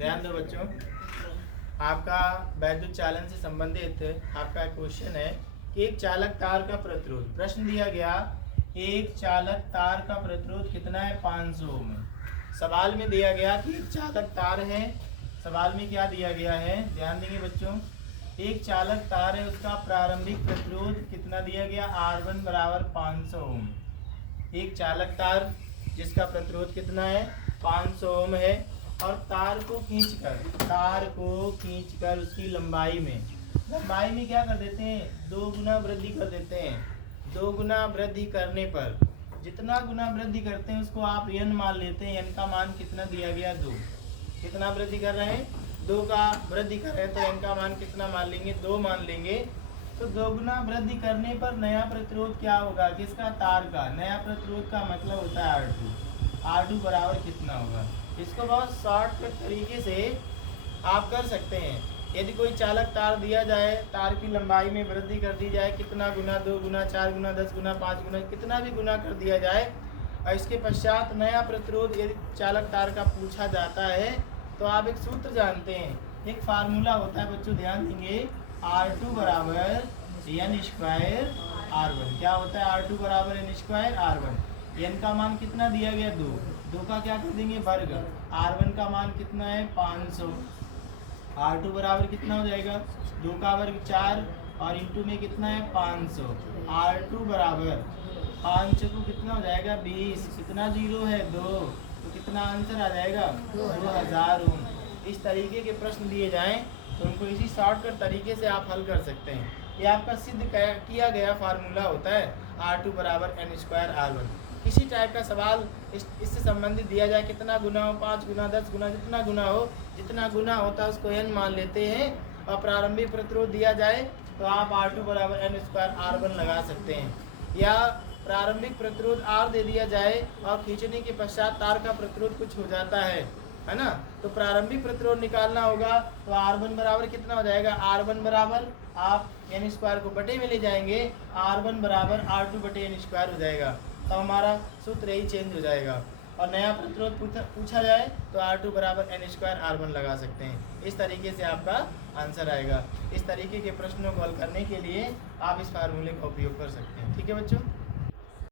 ध्यान दो बच्चों, आपका वैद्युत चालन से संबंधित आपका क्वेश्चन है कि एक चालक तार का प्रतिरोध, प्रश्न दिया गया एक चालक तार का प्रतिरोध कितना है, 500 ओम। सवाल में दिया गया कि एक चालक तार है, सवाल में क्या दिया गया है, ध्यान देंगे बच्चों, एक चालक तार है, उसका प्रारंभिक प्रतिरोध कितना दिया गया, R1 बराबर 500 ओम। एक चालक तार जिसका प्रतिरोध कितना है, 500 ओम है, और तार को खींचकर उसकी लंबाई में क्या कर देते हैं, 2 गुना वृद्धि कर देते हैं। 2 गुना वृद्धि करने पर जितना गुना वृद्धि करते हैं उसको आप n मान लेते हैं। n का मान कितना दिया गया, 2। कितना वृद्धि कर रहे हैं, 2 का वृद्धि कर रहे हैं, तो n का मान कितना मान लेंगे, 2 मान लेंगे। तो 2 गुना वृद्धि करने पर नया प्रतिरोध क्या होगा, किसका, तार का। नया प्रतिरोध का मतलब होता है R2। R2 बराबर कितना होगा, इसको बहुत शॉर्टकट तरीके से आप कर सकते हैं। यदि कोई चालक तार दिया जाए, तार की लंबाई में वृद्धि कर दी जाए, कितना गुना, 2 गुना, 4 गुना, 10 गुना, 5 गुना, कितना भी गुना कर दिया जाए, और इसके पश्चात नया प्रतिरोध यदि चालक तार का पूछा जाता है, तो आप एक सूत्र जानते हैं, एक फार्मूला होता है बच्चों, ध्यान देंगे, R2 बराबर n स्क्वायर R1। क्या होता है, R2 बराबर n स्क्वायर R1। n का मान कितना दिया गया, 2 का क्या कर देंगे, वर्ग। R1 का मान कितना है, 500। R2 बराबर कितना हो जाएगा, 2 का वर्ग 4, और इंटू में कितना है, 500। R2 बराबर 500 को कितना हो जाएगा, 20। कितना जीरो है, 2, तो कितना आंसर आ जाएगा, 2000 ओम। इस तरीके के प्रश्न दिए जाएं तो उनको इसी शॉर्टकट तरीके से आप हल कर सकते हैं। ये आपका सिद्ध किया गया फार्मूला होता है, R2 बराबर n स्क्वायर R1। किसी टाइप का सवाल इससे संबंधित दिया जाए, कितना गुना हो, 5 गुना, 10 गुना, जितना गुना हो, जितना गुना होता है उसको n मान लेते हैं, और प्रारंभिक प्रतिरोध दिया जाए तो आप R2 बराबर n स्क्वायर R1 लगा सकते हैं। या प्रारंभिक प्रतिरोध R दे दिया जाए और खींचने के पश्चात तार का प्रतिरोध कुछ हो जाता है ना, तो प्रारंभिक प्रतिरोध निकालना होगा, तो R1 बराबर कितना हो जाएगा, R1 बराबर आप n स्क्वायर को बटे में ले जाएंगे, R1 बराबर R2 बटे n स्क्वायर हो जाएगा, तो हमारा सूत्र यही चेंज हो जाएगा। और नया प्रतिरोध पूछा जाए तो R2 बराबर n स्क्वायर R1 लगा सकते हैं। इस तरीके से आपका आंसर आएगा। इस तरीके के प्रश्नों को हल करने के लिए आप इस फार्मूले का उपयोग कर सकते हैं। ठीक है बच्चों।